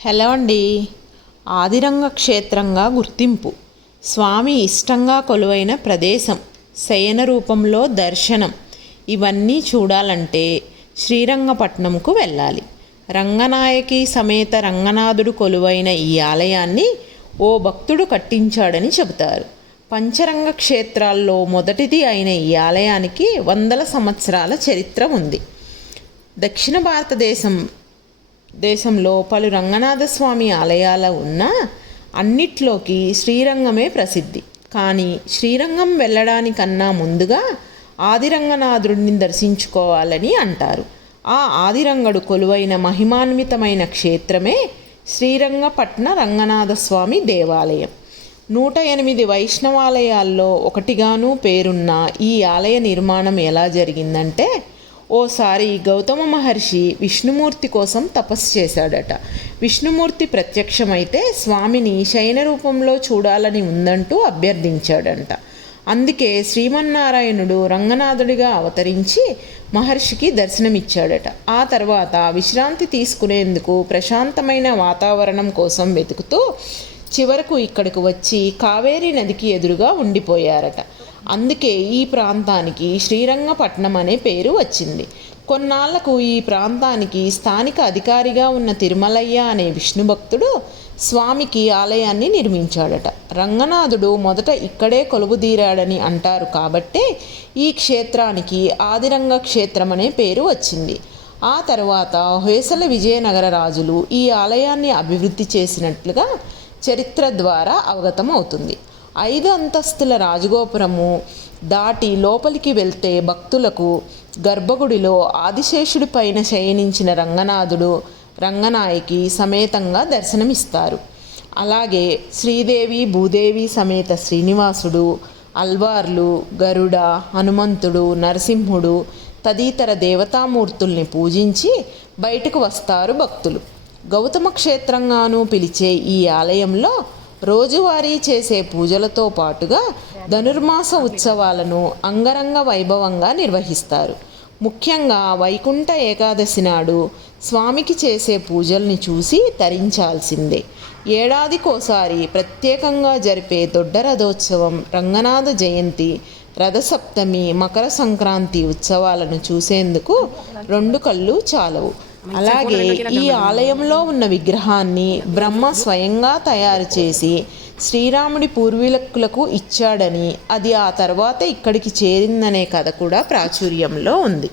Hello అండి. ఆదిరంగ క్షేత్రంగా గుర్తింపు, స్వామి ఇష్టంగా కొలువైన ప్రదేశం, శయన రూపంలో దర్శనం, ఇవన్నీ చూడాలంటే శ్రీరంగపట్నంకు వెళ్ళాలి. రంగనాయకి సమేత రంగనాథుడు కొలువైన ఈ ఆలయాన్ని ఓ భక్తుడు కట్టించాడని చెబుతారు. పంచరంగ క్షేత్రాల్లో మొదటిది అయిన ఈ ఆలయానికి వందల సంవత్సరాల చరిత్ర ఉంది. దక్షిణ భారతదేశంలో పలు రంగనాథస్వామి ఆలయాలు ఉన్నా అన్నిట్లోకి శ్రీరంగమే ప్రసిద్ధి. కానీ శ్రీరంగం వెళ్ళడానికన్నా ముందుగా ఆదిరంగనాథుడిని దర్శించుకోవాలని అంటారు. ఆ ఆదిరంగడు కొలువైన మహిమాన్వితమైన క్షేత్రమే శ్రీరంగపట్న రంగనాథస్వామి దేవాలయం. 108 వైష్ణవాలయాల్లో ఒకటిగానూ పేరున్న ఈ ఆలయ నిర్మాణం ఎలా జరిగిందంటే, ఓసారి గౌతమ మహర్షి విష్ణుమూర్తి కోసం తపస్సు చేశాడట. విష్ణుమూర్తి ప్రత్యక్షమైతే స్వామిని శయన రూపంలో చూడాలని ఉందంటూ అభ్యర్థించాడంట. అందుకే శ్రీమన్నారాయణుడు రంగనాథుడిగా అవతరించి మహర్షికి దర్శనమిచ్చాడట. ఆ తర్వాత విశ్రాంతి తీసుకునేందుకు ప్రశాంతమైన వాతావరణం కోసం వెతుకుతూ చివరకు ఇక్కడికి వచ్చి కావేరీ నదికి ఎదురుగా ఉండిపోయారట. అందుకే ఈ ప్రాంతానికి శ్రీరంగపట్నం అనే పేరు వచ్చింది. కొన్నాళ్లకు ఈ ప్రాంతానికి స్థానిక అధికారిగా ఉన్న తిరుమలయ్య అనే విష్ణు భక్తుడు స్వామికి ఆలయాన్ని నిర్మించాడట. రంగనాథుడు మొదట ఇక్కడే కొలువుదీరాడని అంటారు కాబట్టే ఈ క్షేత్రానికి ఆదిరంగ క్షేత్రం అనే పేరు వచ్చింది. ఆ తర్వాత హొయసల విజయనగర రాజులు ఈ ఆలయాన్ని అభివృద్ధి చేసినట్లుగా చరిత్ర ద్వారా అవగతం అవుతుంది. 5 అంతస్తుల రాజగోపురము దాటి లోపలికి వెళ్తే భక్తులకు గర్భగుడిలో ఆదిశేషుడి పైన శయనించిన రంగనాథుడు, రంగనాయకి సమేతంగా దర్శనమిస్తారు. అలాగే శ్రీదేవి, భూదేవి సమేత శ్రీనివాసుడు, అల్వార్లు, గరుడ, హనుమంతుడు, నరసింహుడు తదితర దేవతామూర్తుల్ని పూజించి బయటకు వస్తారు భక్తులు. గౌతమ క్షేత్రంగానూ పిలిచే ఈ ఆలయంలో రోజువారీ చేసే పూజలతో పాటుగా ధనుర్మాస ఉత్సవాలను అంగరంగ వైభవంగా నిర్వహిస్తారు. ముఖ్యంగా వైకుంఠ ఏకాదశి నాడు స్వామికి చేసే పూజల్ని చూసి తరించాల్సిందే. ఏడాదికోసారి ప్రత్యేకంగా జరిపే దొడ్డ రథోత్సవం, రంగనాథ జయంతి, రథసప్తమి, మకర సంక్రాంతి ఉత్సవాలను చూసేందుకు 2 కళ్ళు చాలవు. అలాగే ఈ ఆలయంలో ఉన్న విగ్రహాన్ని బ్రహ్మ స్వయంగా తయారు చేసి శ్రీరాముడి పూర్వీకులకు ఇచ్చాడని, అది ఆ తర్వాత ఇక్కడికి చేరిందనే కథ కూడా ప్రాచుర్యంలో ఉంది.